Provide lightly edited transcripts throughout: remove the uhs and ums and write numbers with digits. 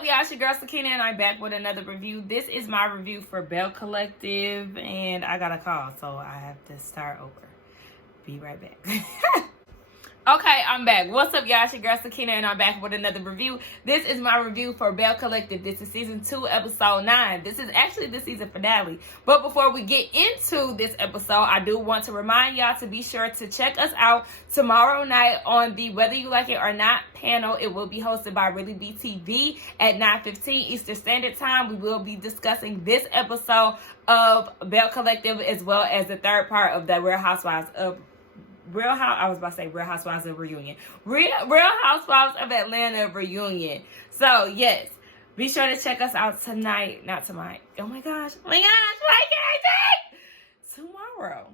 up, y'all? It's your girl Sakina, and I'm back with another review. This is my review for Belle Collective, and I got a call, so I have to start over. Be right back. Okay, I'm back. What's up, y'all? It's your girl Sakina, and I'm back with another review. This is my review for Belle Collective. This is season 2, episode 9. This is actually the season finale. But before we get into this episode, I do want to remind y'all to be sure to check us out tomorrow night on the Whether You Like It or Not panel. It will be hosted by Really BTV at 9:15 Eastern Standard Time. We will be discussing this episode of Belle Collective as well as the third part of the Real Housewives of Real Housewives of Reunion. Real Housewives of Atlanta reunion. So, yes, be sure to check us out tonight. Not tonight. Oh my gosh. Why can't I say? Tomorrow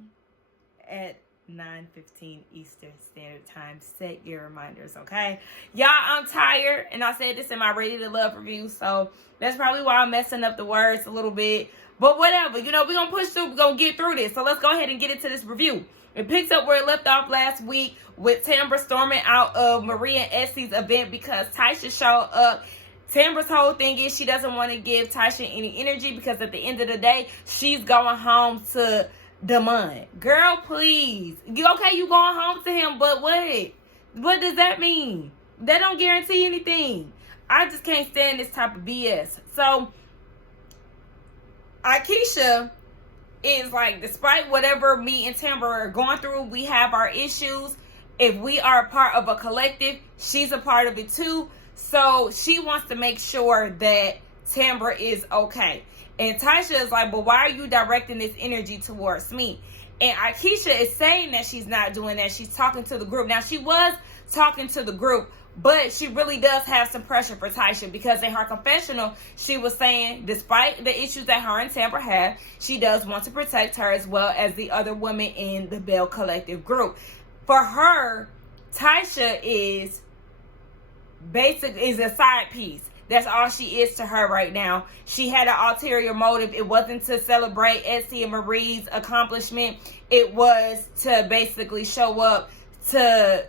at 9:15 Eastern Standard Time. Set your reminders, okay? Y'all, I'm tired, and I said this in my Ready to Love review, so that's probably why I'm messing up the words a little bit. But whatever. You know, we're going to push through. We're going to get through this. So let's go ahead and get into this review. It picks up where it left off last week with Tamara storming out of Marie and Essie's event because Tasha showed up. Tamara's whole thing is she doesn't want to give Tasha any energy because at the end of the day, she's going home to Damon. Girl, please. Okay, you going home to him, but what? What does that mean? That don't guarantee anything. I just can't stand this type of BS. So, Akeisha is like, despite whatever me and Tamara are going through, we have our issues. If we are a part of a collective, she's a part of it too. So she wants to make sure that Tamara is okay. And Tasha is like, but why are you directing this energy towards me? And Akeisha is saying that she's not doing that. She's talking to the group. Now, she was talking to the group, but she really does have some pressure for Tasha because in her confessional, she was saying despite the issues that her and Tamara have, she does want to protect her as well as the other women in the Belle Collective group. For her, Tasha is a side piece. That's all she is to her right now. She had an ulterior motive. It wasn't to celebrate Essie and Marie's accomplishment. It was to basically show up to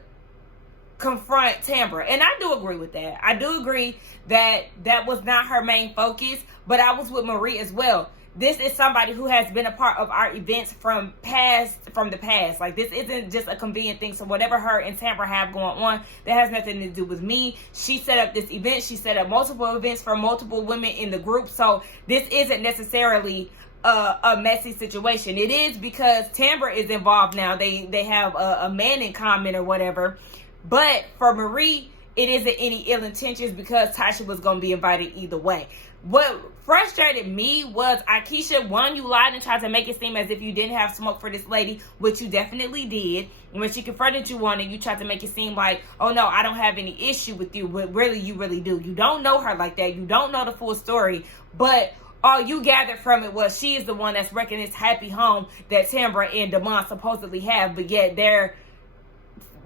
confront Tamara. And I do agree with that. I do agree that that was not her main focus, but I was with Marie as well. This is somebody who has been a part of our events from the past. Like, this isn't just a convenient thing. So whatever her and Tamara have going on, that has nothing to do with me. She set up this event. She set up multiple events for multiple women in the group. So this isn't necessarily a messy situation. It is because Tamara is involved now. They have a man in common or whatever. But for Marie, it isn't any ill intentions because Tasha was going to be invited either way. What frustrated me was, Akeisha, one, you lied and tried to make it seem as if you didn't have smoke for this lady, which you definitely did. And when she confronted you on it, you tried to make it seem like, oh no, I don't have any issue with you, but really, you really do. You don't know her like that. You don't know the full story, but all you gathered from it was she is the one that's wrecking this happy home that Tamara and Damon supposedly have, but yet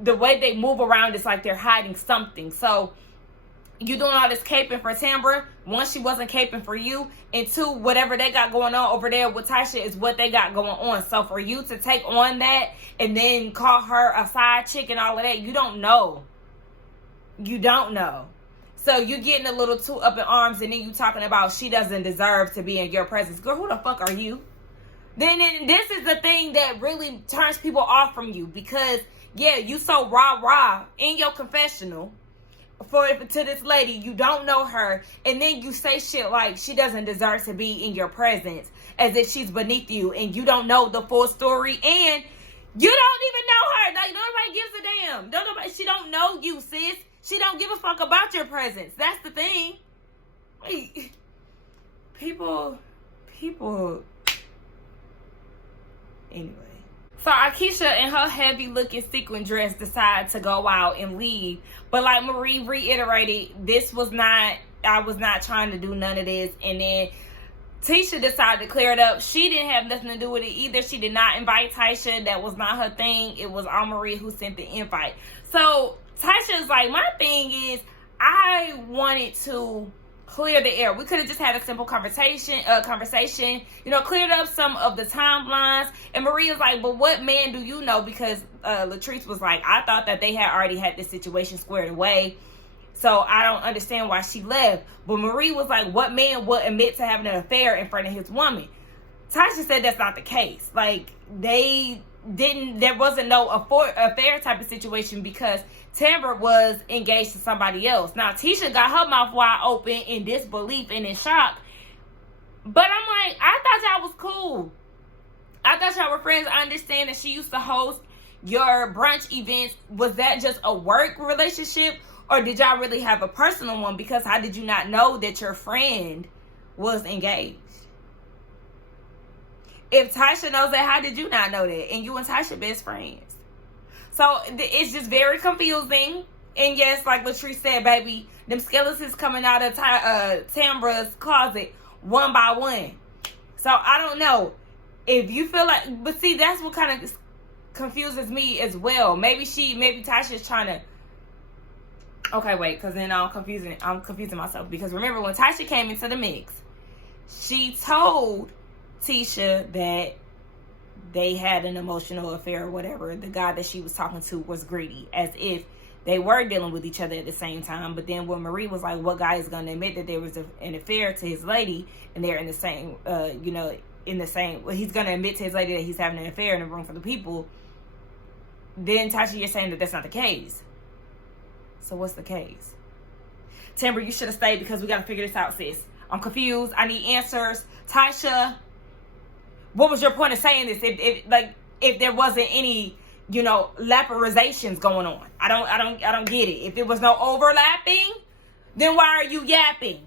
the way they move around is like they're hiding something. So you doing all this caping for Tamara. One, she wasn't caping for you. And two, whatever they got going on over there with Tasha is what they got going on. So for you to take on that and then call her a side chick and all of that, you don't know. You don't know. So you're getting a little too up in arms and then you talking about she doesn't deserve to be in your presence. Girl, who the fuck are you? Then this is the thing that really turns people off from you because yeah, you so rah-rah in your confessional to this lady. You don't know her. And then you say shit like she doesn't deserve to be in your presence as if she's beneath you. And you don't know the full story. And you don't even know her. Like, nobody gives a damn. She don't know you, sis. She don't give a fuck about your presence. That's the thing. Like, people. Anyway. So Akeisha in her heavy looking sequin dress decide to go out and leave. But like Marie reiterated, I was not trying to do none of this. And then Tisha decided to clear it up. She didn't have nothing to do with it either. She did not invite Tasha. That was not her thing. It was all Marie who sent the invite. So Tasha's like, my thing is, I wanted to clear the air. We could have just had a simple conversation, cleared up some of the timelines. And Maria's like, but what man do you know? Because Latrice was like, I thought that they had already had this situation squared away. So I don't understand why she left. But Marie was like, what man would admit to having an affair in front of his woman? Tasha said that's not the case. Like, there wasn't no affair type of situation because Tamara was engaged to somebody else. Now, Tisha got her mouth wide open in disbelief and in shock. But I'm like, I thought y'all was cool. I thought y'all were friends. I understand that she used to host your brunch events. Was that just a work relationship? Or did y'all really have a personal one? Because how did you not know that your friend was engaged? If Tasha knows that, how did you not know that? And you and Tasha best friends. So it's just very confusing. And yes, like Latrice said, baby, them skeletons coming out of Tamara's closet one by one. So I don't know. If you feel like, but see, that's what kind of confuses me as well. Maybe Tasha's trying to, okay, wait, because then I'm confusing myself. Because remember, when Tasha came into the mix, she told Tisha that they had an emotional affair or whatever. The guy that she was talking to was greedy, as if they were dealing with each other at the same time. But then when Marie was like, what guy is going to admit that there was an affair to his lady, and they're in the same, he's going to admit to his lady that he's having an affair in a room full of people. Then Tasha, you're saying that that's not the case. So what's the case? Tamara, you should have stayed because we got to figure this out, sis. I'm confused. I need answers. Tasha, what was your point of saying this? If there wasn't any, laparizations going on. I don't get it. If there was no overlapping, then why are you yapping?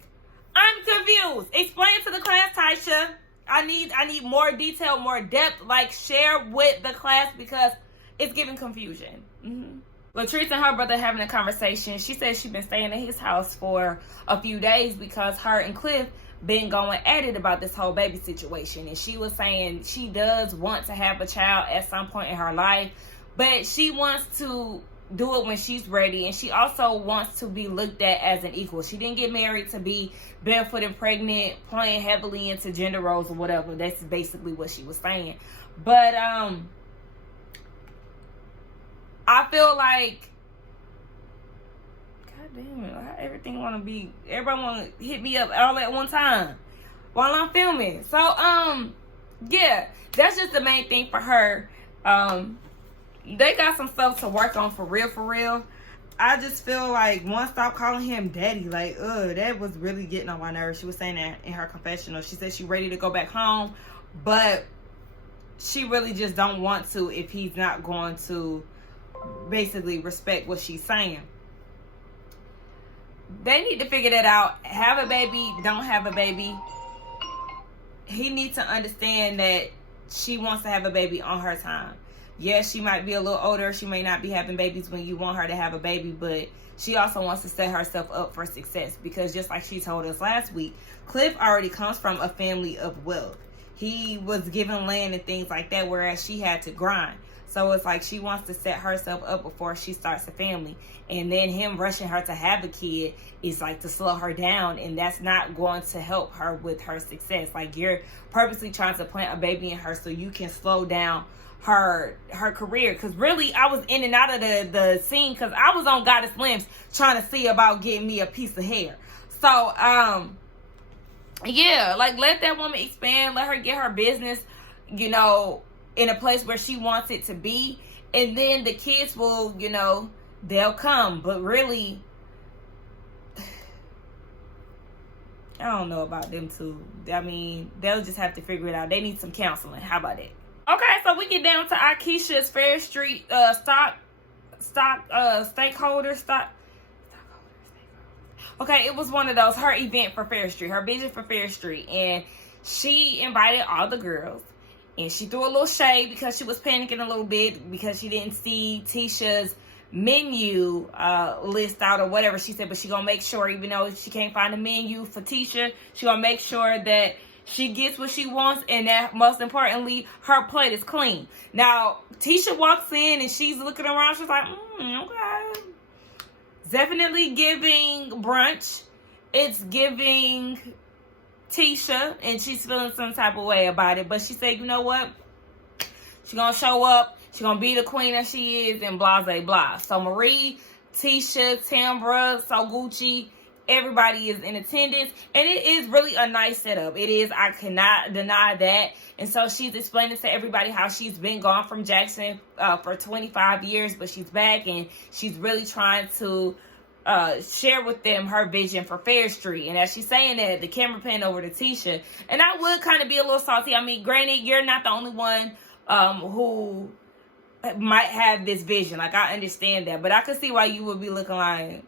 I'm confused. Explain to the class, Tasha. I need more detail, more depth. Like, share with the class because it's giving confusion. Latrice and her brother having a conversation. She said she's been staying at his house for a few days because her and Cliff been going at it about this whole baby situation. And she was saying she does want to have a child at some point in her life, but she wants to do it when she's ready. And she also wants to be looked at as an equal. She didn't get married to be barefoot and pregnant, playing heavily into gender roles or whatever. That's basically what she was saying. But I feel like, God damn it, everybody want to hit me up all at one time while I'm filming. So, yeah, that's just the main thing for her. They got some stuff to work on for real. I just feel like, one, stop calling him daddy. Like, that was really getting on my nerves. She was saying that in her confessional. She said she's ready to go back home, but she really just don't want to if he's not going to basically respect what she's saying. They need to figure that out. Have a baby, don't have a baby. He needs to understand that she wants to have a baby on her time. Yes, she might be a little older. She may not be having babies when you want her to have a baby, but she also wants to set herself up for success because just like she told us last week, Cliff already comes from a family of wealth. He was given land and things like that, whereas she had to grind. So it's like she wants to set herself up before she starts a family. And then him rushing her to have a kid is like to slow her down. And that's not going to help her with her success. Like, you're purposely trying to plant a baby in her so you can slow down her career. Because really, I was in and out of the scene because I was on Goddess Limbs trying to see about getting me a piece of hair. So, yeah, like, let that woman expand. Let her get her business, in a place where she wants it to be, and then the kids will, they'll come. But really, I don't know about them two. I mean, they'll just have to figure it out. They need some counseling. How about that? Okay, so we get down to Akeisha's Fair Street stakeholder. Okay, it was one of those, her event for Fair Street, her vision for Fair Street, and she invited all the girls. And she threw a little shade because she was panicking a little bit because she didn't see Tisha's menu list out or whatever. She said, but she gonna make sure, even though she can't find a menu for Tisha, she gonna make sure that she gets what she wants, and that, most importantly, her plate is clean. Now, Tisha walks in and she's looking around. She's like, okay. Definitely giving brunch. It's giving Tisha, and she's feeling some type of way about it. But she said, you know what? She's going to show up. She's going to be the queen that she is, and blah, blah, blah. So Marie Tisha, Tamara, So Gucci, everybody is in attendance, and it is really a nice setup. It is, I cannot deny that. And so she's explaining to everybody how she's been gone from Jackson for 25 years, but she's back, and she's really trying to share with them her vision for Fair Street. And as she's saying that, the camera pan over to Tisha, and I would kind of be a little salty. I mean, granted, you're not the only one who might have this vision. Like, I understand that, but I could see why you would be looking like,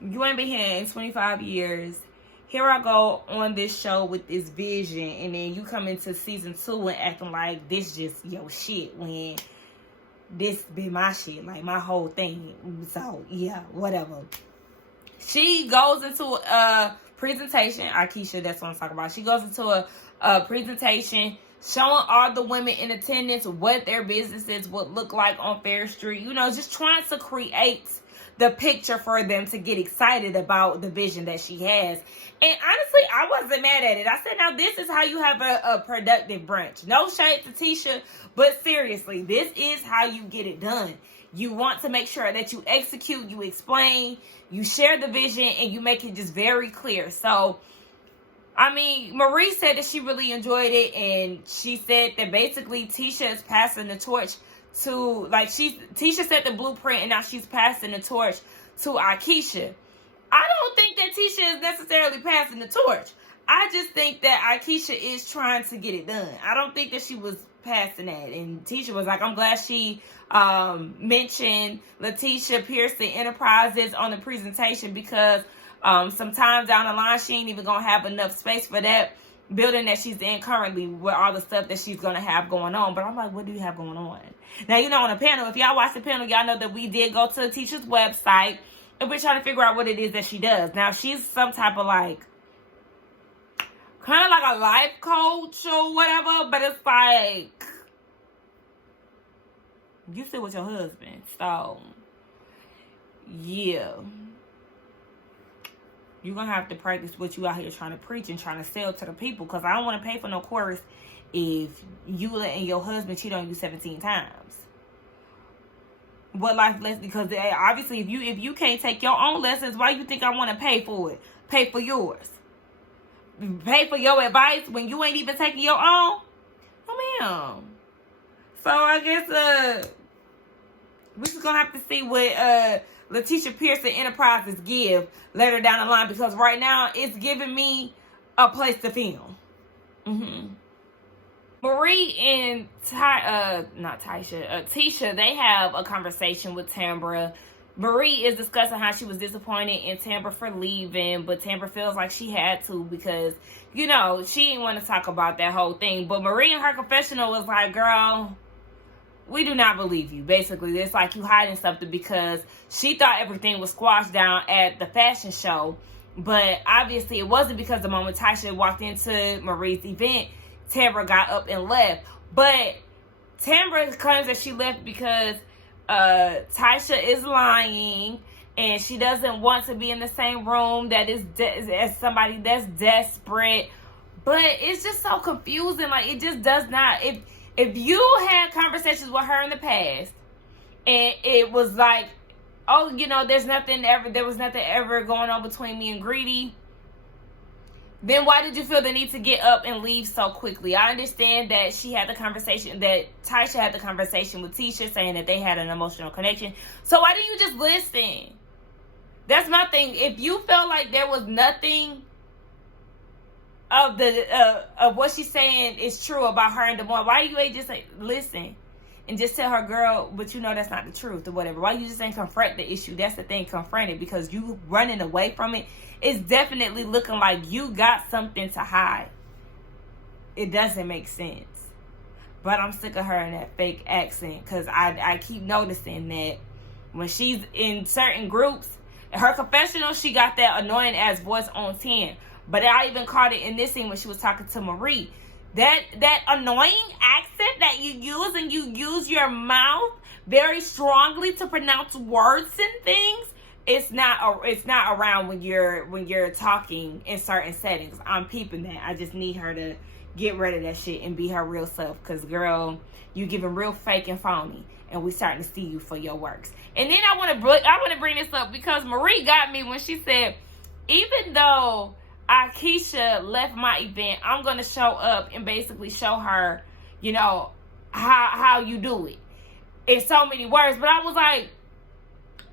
you ain't been here in 25 years. Here I go on this show with this vision, and then you come into season 2 and acting like this just your shit, when this been my shit, like my whole thing. So yeah, whatever. She goes into a presentation. Akeisha, that's what I'm talking about. She goes into a presentation showing all the women in attendance what their businesses would look like on Fair Street. You know, just trying to create the picture for them to get excited about the vision that she has. And honestly, I wasn't mad at it. I said, now this is how you have a productive brunch. No shade to Tisha, but seriously, this is how you get it done. You want to make sure that you execute, you explain, you share the vision, and you make it just very clear. So, I mean, Marie said that she really enjoyed it, and she said that basically Tisha is passing the torch to, like, Tisha set the blueprint, and now she's passing the torch to Akeisha. I don't think that Tisha is necessarily passing the torch. I just think that Akeisha is trying to get it done. I don't think that she was passing that. And Tisha was like, I'm glad she mentioned Letitia Pearson Enterprises on the presentation, because sometimes down the line she ain't even gonna have enough space for that building that she's in currently with all the stuff that she's gonna have going on. But I'm like, what do you have going on? Now, you know, on the panel, if y'all watch the panel, y'all know that we did go to Tisha's website, and we're trying to figure out what it is that she does. Now, she's some type of like, kind of like a life coach or whatever, but it's like, you still with your husband. So, yeah. You're going to have to practice what you out here trying to preach and trying to sell to the people, because I don't want to pay for no course if you letting your husband cheat on you 17 times. What life lessons? Because obviously, if you can't take your own lessons, why you think I want to pay for it? Pay for yours. Pay for your advice when you ain't even taking your own? Oh, man. So, I guess we're just going to have to see what Letitia Pearson Enterprises give later down the line, because right now it's giving me a place to film. Marie and Tisha, they have a conversation with Tamara. Marie is discussing how she was disappointed in Tamara for leaving, but Tamara feels like she had to because, you know, she didn't want to talk about that whole thing. But Marie in her confessional was like, girl, we do not believe you. Basically, it's like you hiding something, because she thought everything was squashed down at the fashion show. But obviously it wasn't, because the moment Tasha walked into Marie's event, Tamara got up and left. But Tamara claims that she left because Tasha is lying, and she doesn't want to be in the same room that is as somebody that's desperate. But it's just so confusing. Like, it just does not. If you had conversations with her in the past, and it was like, oh, you know, there was nothing ever going on between me and Greedy, then why did you feel the need to get up and leave so quickly? I understand that she had the conversation, that Tasha had the conversation with Tisha, saying that they had an emotional connection. So why didn't you just listen? That's my thing. If you felt like there was nothing of what she's saying is true about her and Demar, why you ain't just like, listen and just tell her, girl, but you know that's not the truth or whatever? Why you just ain't confront the issue? That's the thing, confront it, because you running away from it. It's definitely looking like you got something to hide. It doesn't make sense. But I'm sick of her in that fake accent, because I keep noticing that when she's in certain groups, in her confessional, she got that annoying ass voice on 10. But I even caught it in this scene when she was talking to Marie. That annoying accent that you use, and you use your mouth very strongly to pronounce words and things. It's not around when you're talking in certain settings. I'm peeping that. I just need her to get rid of that shit and be her real self. Because, girl, you giving real fake and phony. and we starting to see you for your works. And then I want to bring this up because Marie got me when she said, even though Keisha left my event, I'm going to show up and basically show her, you know, how you do it in so many words. But I was like,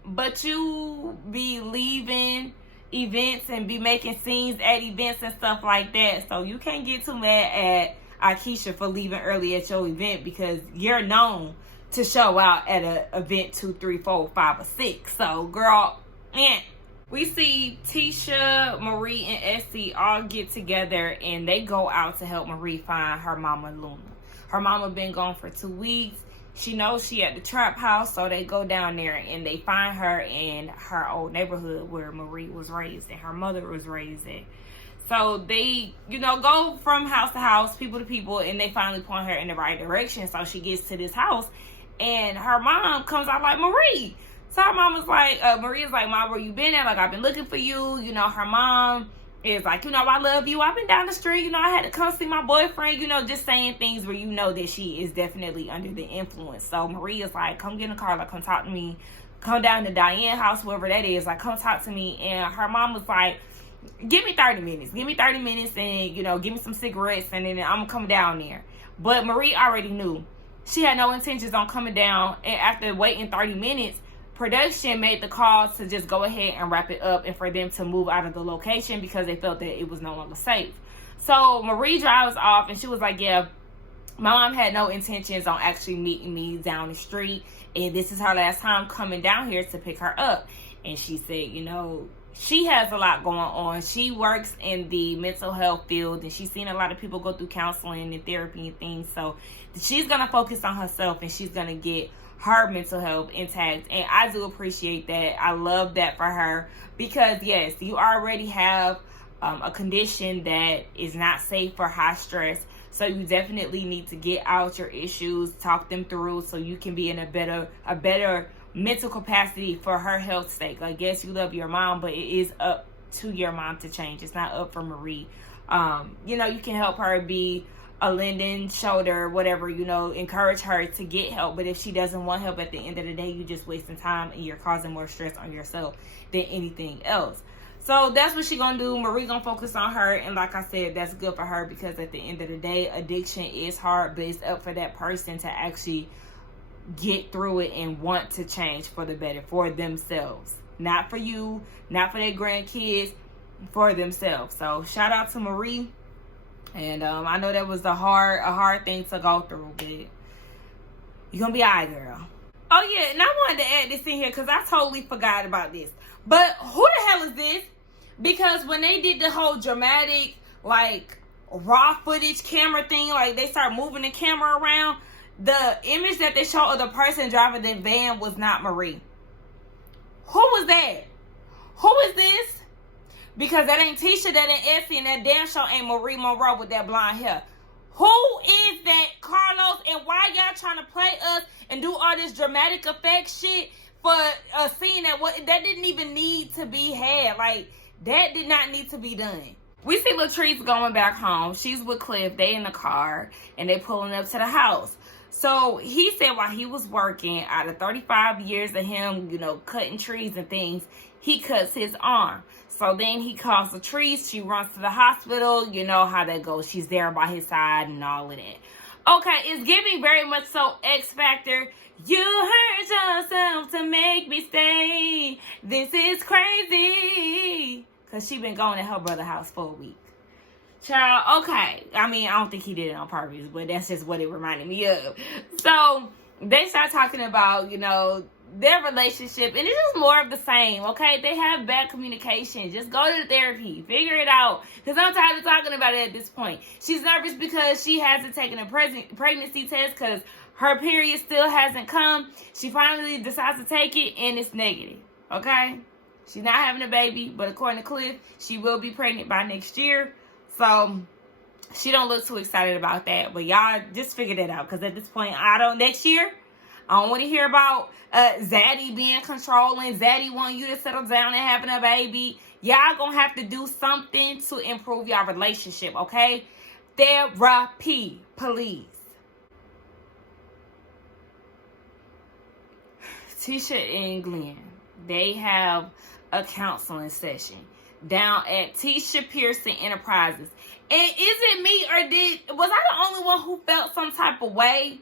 but you be leaving events and be making scenes at events and stuff like that. So you can't get too mad at Keisha for leaving early at your event, because you're known to show out at an event 2, 3, 4, 5, or 6. So, girl, we see Tisha, Marie, and Essie all get together and they go out to help Marie find her mama, Luna. Her mama been gone for 2 weeks. She knows she at the trap house, so they go down there and they find her in her old neighborhood where Marie was raised and her mother was raised in. So they, you know, go from house to house, people to people, and they finally point her in the right direction. So she gets to this house and her mom comes out like, Marie. So her mom was like, Maria's like, Mom, where you been at? Like, I've been looking for you. You know, her mom is like, you know, I love you. I've been down the street. You know, I had to come see my boyfriend. You know, just saying things where you know that she is definitely under the influence. So Maria's like, come get in the car. Like, come talk to me. Come down to Diane's house, whoever that is. Like, come talk to me. And her mom was like, give me 30 minutes. Give me 30 minutes and, you know, give me some cigarettes and then I'm going to come down there. But Marie already knew. She had no intentions on coming down. And after waiting 30 minutes, production made the call to just go ahead and wrap it up and for them to move out of the location because they felt that it was no longer safe. So Marie drives off and she was like, yeah, my mom had no intentions on actually meeting me down the street. And this is her last time coming down here to pick her up. And she said, you know, she has a lot going on. She works in the mental health field and she's seen a lot of people go through counseling and therapy and things. So she's going to focus on herself and she's going to get her mental health intact. And I do appreciate that. I love that for her because, yes, you already have a condition that is not safe for high stress. So you definitely need to get out your issues, talk them through so you can be in a better mental capacity for her health's sake. Like, yes, you love your mom, but it is up to your mom to change. It's not up for Marie. You know, you can help her be a lending shoulder, whatever, you know, encourage her to get help. But if she doesn't want help at the end of the day, you're just wasting time and you're causing more stress on yourself than anything else. So that's what she gonna do. Marie gonna focus on her, and like I said, that's good for her because at the end of the day, addiction is hard, but it's up for that person to actually get through it and want to change for the better for themselves. Not for you, not for their grandkids, for themselves. So shout out to Marie. And I know that was a hard thing to go through, but you're gonna be alright, girl. Oh yeah, and I wanted to add this in here because I totally forgot about this. But who the hell is this? Because when they did the whole dramatic, like, raw footage camera thing, like they start moving the camera around, the image that they showed of the person driving the van was not Marie. Who was that? Who is this? Because that ain't Tisha, that ain't Essie, and that damn show ain't Marie Monroe with that blonde hair. Who is that, Carlos? And why y'all trying to play us and do all this dramatic effect shit for a scene that didn't even need to be had? Like, that did not need to be done. We see Latrice going back home. She's with Cliff. They in the car, and they pulling up to the house. So he said while he was working, out of 35 years of him, you know, cutting trees and things, he cuts his arm. So then he calls Latrice. She runs to the hospital. You know how that goes. She's there by his side and all of that. Okay, it's giving very much so X Factor. You hurt yourself to make me stay. This is crazy. Because she been going at her brother's house for a week. Child, okay. I mean, I don't think he did it on purpose, but that's just what it reminded me of. So they start talking about, you know, their relationship, and it's just more of the same, okay? They have bad communication. Just go to the therapy. Figure it out. Because I'm tired of talking about it at this point. She's nervous because she hasn't taken a pregnancy test because her period still hasn't come. She finally decides to take it, and it's negative, okay? She's not having a baby, but according to Cliff, she will be pregnant by next year. So she don't look too excited about that. But y'all just figure that out. Because at this point, next year, I don't want to hear about Zaddy being controlling. Zaddy wanting you to settle down and having a baby. Y'all gonna have to do something to improve y'all relationship, okay? Therapy, please. Tisha and Glenn, they have a counseling session down at Tisha Pearson Enterprises. And is it me or was I the only one who felt some type of way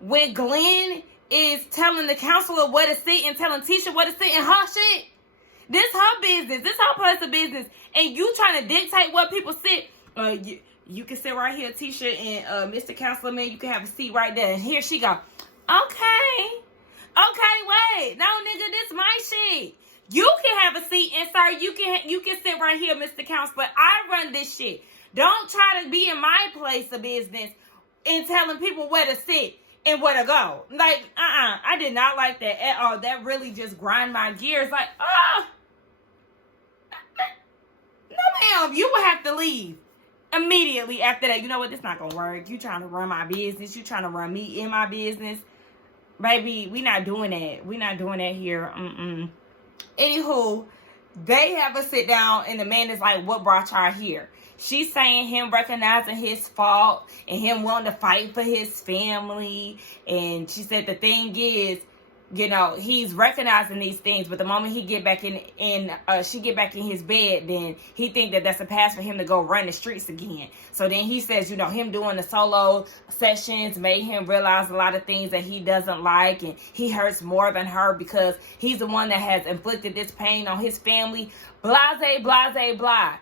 when Glenn is telling the counselor where to sit and telling Tisha where to sit in her shit? This her business. This her place of business. And you trying to dictate what people sit. You can sit right here, Tisha, and Mr. Counselor, man, you can have a seat right there. And here she go. Okay, wait. No, nigga, this my shit. You can have a seat, and sir, you can sit right here, Mr. Counselor. I run this shit. Don't try to be in my place of business and telling people where to sit and where to go. Like, I did not like that at all. That really just grind my gears. Like, no, ma'am, you will have to leave immediately after that. You know what? This not gonna work. You trying to run my business. You trying to run me in my business. Baby, we not doing that. We not doing that here. Anywho, they have a sit down and the man is like, what brought y'all here? She's saying him recognizing his fault and him wanting to fight for his family. And she said the thing is, you know, he's recognizing these things, but the moment he get back she get back in his bed, then he think that that's a pass for him to go run the streets again. So then he says, you know, him doing the solo sessions made him realize a lot of things that he doesn't like, and he hurts more than her because he's the one that has inflicted this pain on his family. Blase, blase, blah.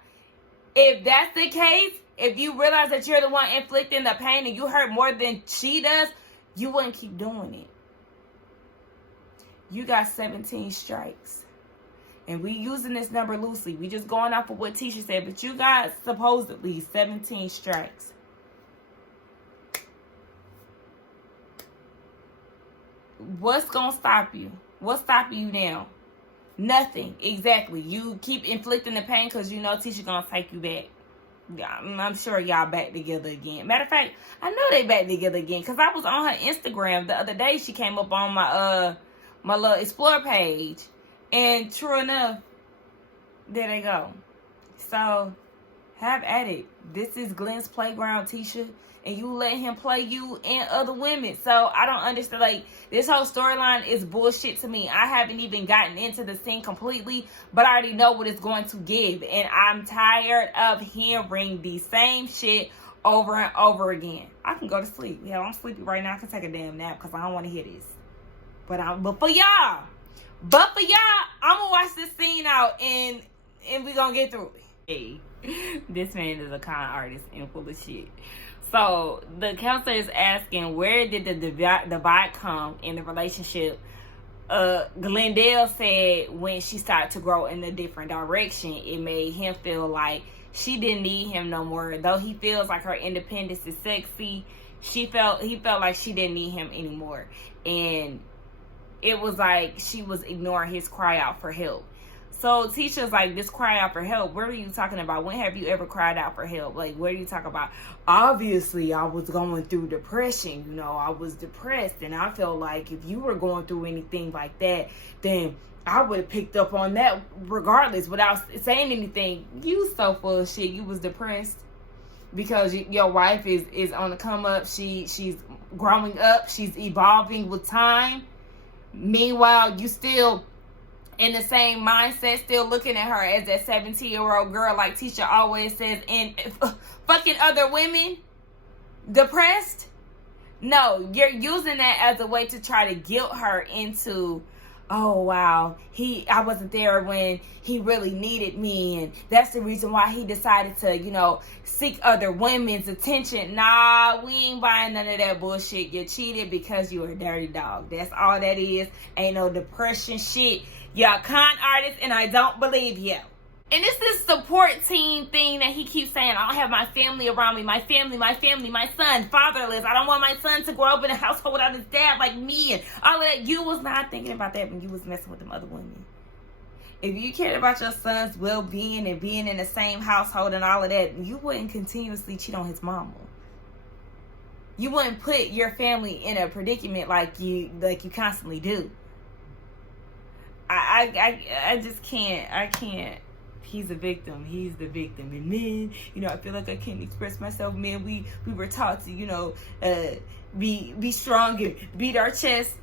If that's the case, if you realize that you're the one inflicting the pain and you hurt more than she does, you wouldn't keep doing it. You got 17 strikes. And we using this number loosely. We just going off of what Tisha said. But you got supposedly 17 strikes. What's going to stop you? What's stopping you now? Nothing. Exactly. You keep inflicting the pain because you know Tisha going to take you back. I'm sure y'all back together again. Matter of fact, I know they back together again because I was on her Instagram the other day. She came up on my little explore page, and true enough, there they go. So have at it. This is Glenn's playground, Tisha, and you let him play you and other women. So I don't understand. Like, this whole storyline is bullshit to me. I haven't even gotten into the scene completely, but I already know what it's going to give, and I'm tired of hearing the same shit over and over again. I can go to sleep. Yeah, I'm sleepy right now. I can take a damn nap because I don't want to hear this. But for y'all, I'm gonna watch this scene out and we gonna get through it. Hey, this man is a con artist and full of shit. So the counselor is asking, where did the divide come in the relationship? Glendale said when she started to grow in a different direction, it made him feel like she didn't need him no more. Though he feels like her independence is sexy, he felt like she didn't need him anymore. And it was like she was ignoring his cry out for help. So Tisha's like, this cry out for help, what are you talking about? When have you ever cried out for help? Like, what are you talking about? Obviously, I was going through depression. You know, I was depressed. And I felt like if you were going through anything like that, then I would have picked up on that regardless without saying anything. You so full of shit. You was depressed because your wife is on the come up. She's growing up. She's evolving with time. Meanwhile, you still in the same mindset, still looking at her as that 17-year-old girl, like Tisha always says, and fucking other women, depressed. No, you're using that as a way to try to guilt her into, oh wow, I wasn't there when he really needed me, and that's the reason why he decided to, you know, seek other women's attention. Nah, we ain't buying none of that bullshit. You cheated because you a dirty dog. That's all that is. Ain't no depression shit. You're a con artist, and I don't believe you. And it's this support team thing that he keeps saying. I don't have my family around me. My family, my son, fatherless. I don't want my son to grow up in a household without his dad like me and all of that. You was not thinking about that when you was messing with them other women. If you cared about your son's well-being and being in the same household and all of that, you wouldn't continuously cheat on his mama. You wouldn't put your family in a predicament like you constantly do. I just can't. I can't. He's a victim. He's the victim. And men, you know, I feel like I can't express myself. Men, we were taught to, you know, be strong and beat our chest.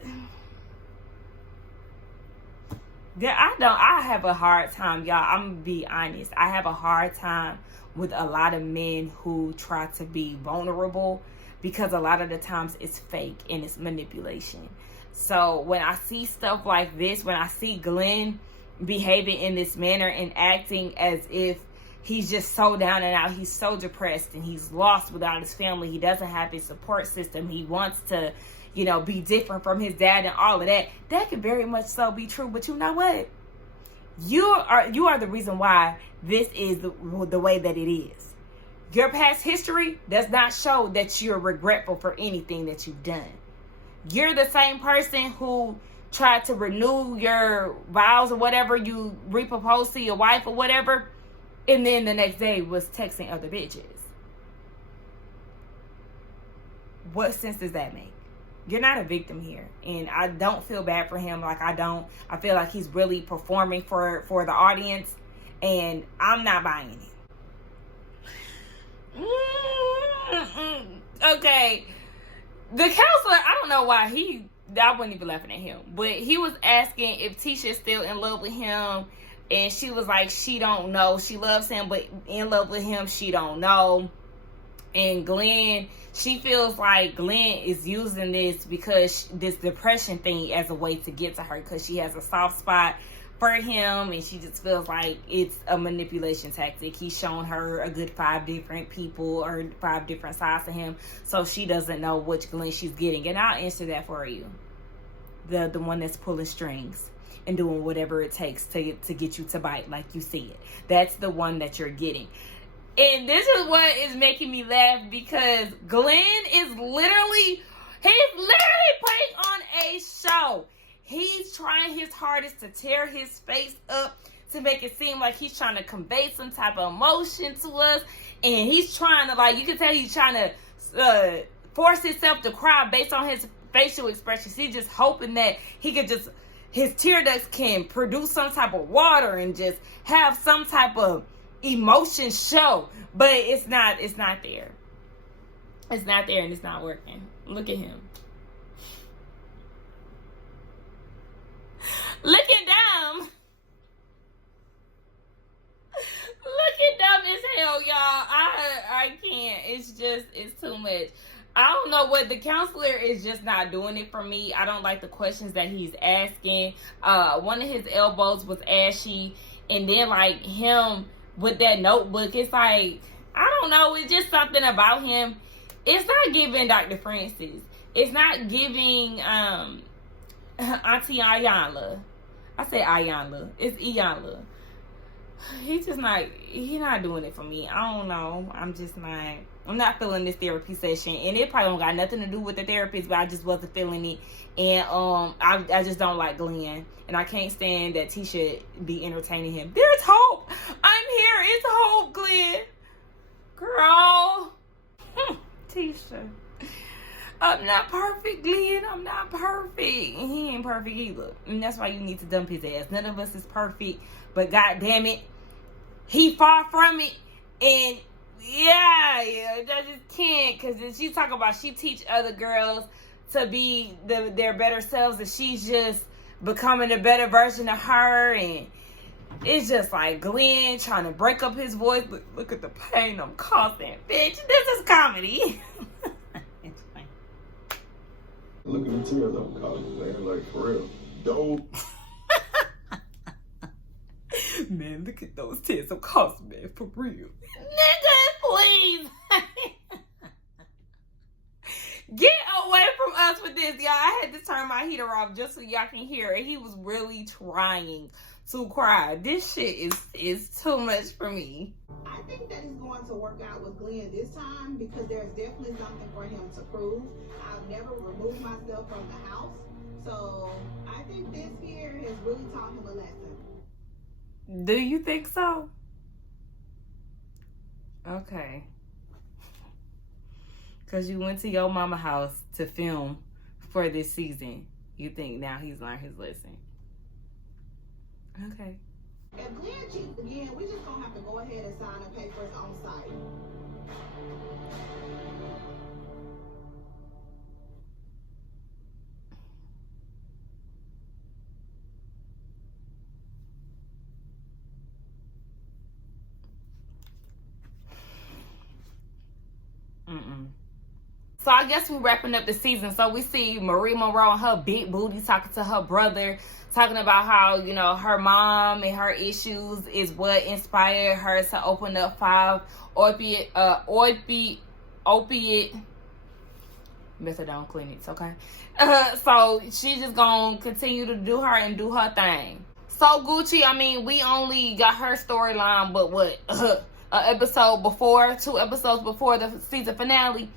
Yeah, I have a hard time, y'all. I'm gonna be honest. I have a hard time with a lot of men who try to be vulnerable, because a lot of the times it's fake and it's manipulation. So when I see stuff like this, when I see Glenn behaving in this manner and acting as if he's just so down and out, he's so depressed and he's lost without his family, he doesn't have his support system, he wants to, you know, be different from his dad and all of that, that could very much so be true. But you know what? You are the reason why this is the way that it is. Your past history does not show that you're regretful for anything that you've done. You're the same person who tried to renew your vows or whatever, you repropose to your wife or whatever, and then the next day was texting other bitches. What sense does that make? You're not a victim here. And I don't feel bad for him. Like, I feel like he's really performing for the audience. And I'm not buying it. Okay. The counselor, I don't know why I wasn't even laughing at him. But he was asking if Tisha is still in love with him. And she was like, she don't know. She loves him, but in love with him, she don't know. And Glenn, she feels like Glenn is using this depression thing as a way to get to her, because she has a soft spot for him, and she just feels like it's a manipulation tactic. He's shown her a good 5 different people or 5 different sides to him, so she doesn't know which Glenn she's getting. And I'll answer that for you. The one that's pulling strings and doing whatever it takes to get you to bite, like you said. That's the one that you're getting. And this is what is making me laugh, because Glenn is literally putting on a show. He's trying his hardest to tear his face up to make it seem like he's trying to convey some type of emotion to us. And he's trying to, like, you can tell he's trying to force himself to cry based on his facial expressions. He's just hoping that he could just, his tear ducts can produce some type of water and just have some type of emotion show, but it's not there. It's not there, and it's not working. Look at him. Looking dumb. Looking dumb as hell, y'all. I can't. It's too much. I don't know what the counselor is just not doing it for me. I don't like the questions that he's asking. One of his elbows was ashy, and then like him with that notebook, it's like, I don't know, it's just something about him. It's not giving Dr. Francis. It's not giving Auntie Ayanla. I say Ayanla. It's Iyanla. He's not doing it for me. I don't know. I'm not feeling this therapy session. And it probably don't got nothing to do with the therapist, but I just wasn't feeling it. And I just don't like Glenn. And I can't stand that Tisha be entertaining him. There's hope. I'm here. It's hope, Glenn. Girl. Tisha. I'm not perfect, Glenn. I'm not perfect. And he ain't perfect either. And that's why you need to dump his ass. None of us is perfect. But God damn it, he far from it. And yeah, I just can't. Because she talk about she teach other girls to be their better selves, and she's just becoming a better version of her. And it's just like Glenn trying to break up his voice. Look at the pain I'm causing. Bitch, this is comedy. It's fine. Look at the tears I'm causing, man. Like, for real. Dope. Man, look at those tears I'm causing, man. For real. Nigga, please. Get away from us with this, y'all. I had to turn my heater off just so y'all can hear it. He was really trying to cry. This shit is too much for me. I think that he's going to work out with Glenn this time, because there's definitely something for him to prove. I'll never remove myself from the house. So I think this here has really taught him a lesson. Do you think so? Okay. Because you went to your mama house to film for this season. You think now he's learned his lesson. Okay. If Glenn cheats again, we just gonna have to go ahead and sign the papers on site. So I guess we're wrapping up the season. So we see Marie Monroe and her big booty talking to her brother, talking about how, you know, her mom and her issues is what inspired her to open up 5 opiate methadone clinics, okay? So she's just gonna continue to do her and do her thing. So Gucci, I mean, we only got her storyline, but what, an episode before, 2 episodes before the season finale.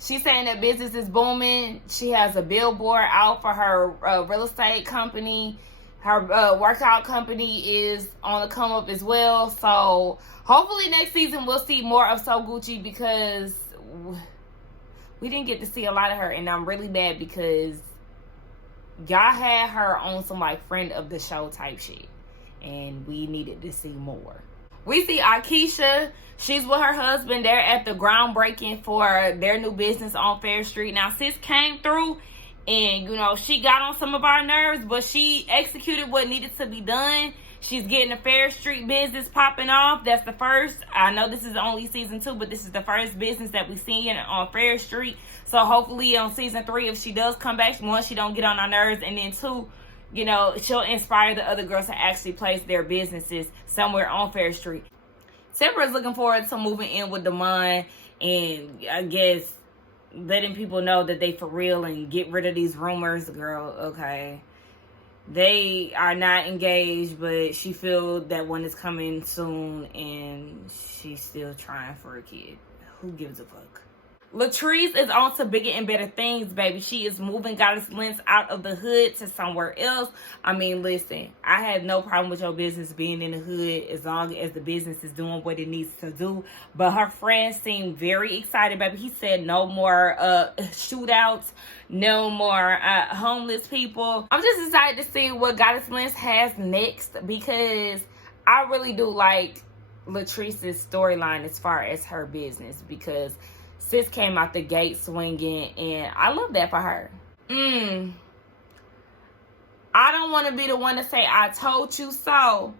She's saying that business is booming. She has a billboard out for her real estate company. Her workout company is on the come up as well. So hopefully next season we'll see more of So Gucci, because we didn't get to see a lot of her. And I'm really mad because y'all had her on some like friend of the show type shit. And we needed to see more. We see Akeisha. She's with her husband. They're at the groundbreaking for their new business on Fair Street. Now, sis came through and, you know, she got on some of our nerves, but she executed what needed to be done. She's getting the Fair Street business popping off. That's the first. I know this is only season 2, but this is the first business that we've seen on Fair Street. So hopefully on season 3, if she does come back, 1, she don't get on our nerves, and then 2, you know, she'll inspire the other girls to actually place their businesses somewhere on Fair Street. Tamara's looking forward to moving in with Damon and I guess letting people know that they for real and get rid of these rumors. Girl, okay. They are not engaged, but she feels that one is coming soon and she's still trying for a kid. Who gives a fuck? Latrice is on to bigger and better things, baby. She is moving Goddess Lens out of the hood to somewhere else. I mean, listen, I have no problem with your business being in the hood as long as the business is doing what it needs to do. But her friends seem very excited, baby. He said no more shootouts, no more homeless people. I'm just excited to see what Goddess Lens has next, because I really do like Latrice's storyline as far as her business, because sis came out the gate swinging, and I love that for her. I don't want to be the one to say I told you so,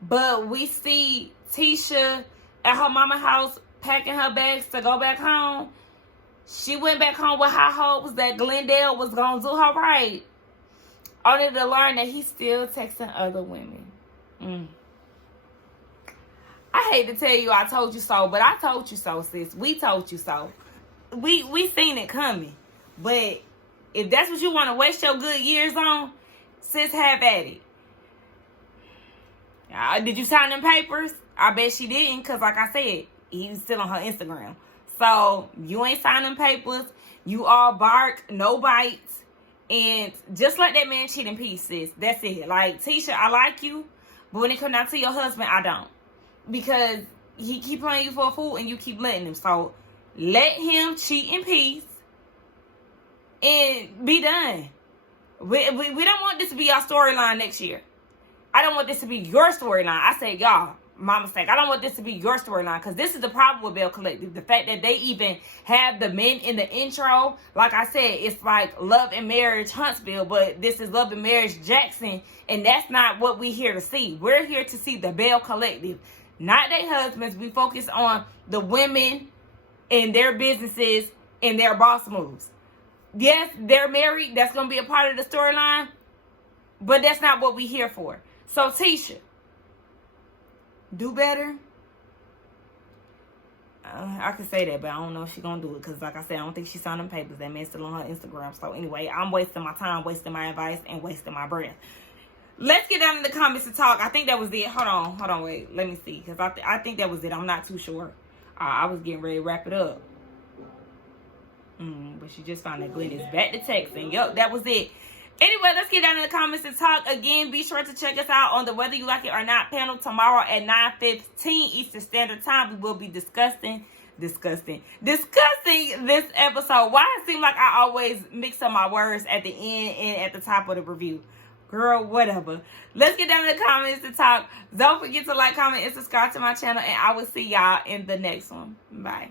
but we see Tisha at her mama's house packing her bags to go back home. She went back home with high hopes that Glendale was going to do her right, only to learn that he's still texting other women. I hate to tell you I told you so, but I told you so, sis. We told you so. We seen it coming. But if that's what you want to waste your good years on, sis, have at it. Did you sign them papers? I bet she didn't, because like I said, he's still on her Instagram. So you ain't signed them papers. You all bark, no bites. And just let that man cheat in peace, sis. That's it. Like, Tisha, I like you, but when it comes down to your husband, I don't. Because he keep playing you for a fool and you keep letting him. So let him cheat in peace and be done. We don't want this to be our storyline next year. I don't want this to be your storyline. I say y'all, my mistake. I don't want this to be your storyline, because this is the problem with Belle Collective. The fact that they even have the men in the intro. Like I said, it's like Love and Marriage Huntsville, but this is Love and Marriage Jackson. And that's not what we're here to see. We're here to see the Belle Collective. Not their husbands. We focus on the women and their businesses and their boss moves. Yes, they're married. That's going to be a part of the storyline. But that's not what we're here for. So, Tisha, do better. I could say that, but I don't know if she's going to do it. Because, like I said, I don't think she signed them papers. That man's still on her Instagram. So, anyway, I'm wasting my time, wasting my advice, and wasting my breath. Let's get down in the comments to talk. I think that was it. Hold on, wait. Let me see. Because I think that was it. I'm not too sure. I was getting ready to wrap it up. But she just found that Glenn is back to texting. Yup, that was it. Anyway, let's get down in the comments and talk. Again, be sure to check us out on the Whether You Like It or Not panel tomorrow at 9:15 Eastern Standard Time. We will be discussing this episode. Why it seems like I always mix up my words at the end and at the top of the review. Girl, whatever. Let's get down in the comments to talk. Don't forget to like, comment, and subscribe to my channel. And I will see y'all in the next one. Bye.